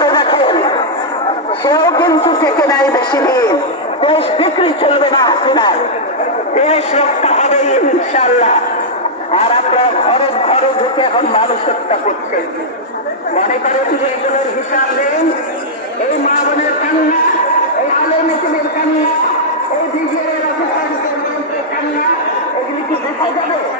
করে রাখেন, সেও কিন্তু টেকে নাই বেশি দিন। দেশ বিক্রি চলবে না হাসিনার, দেশ রক্ষা হবে ইনশাল্লাহ। আর আপনারা ঘরে ঘরে ঢুকে এখন মানুষ হত্যা করছেন, মনে করেন যে এগুলোর হিসাব নেই। এই মা বোনের কান্না, এই আলেম মিছিলের কান্না, এই বিজেপির অফিসারদের কান্না, এগুলি কি দেখা যাবে?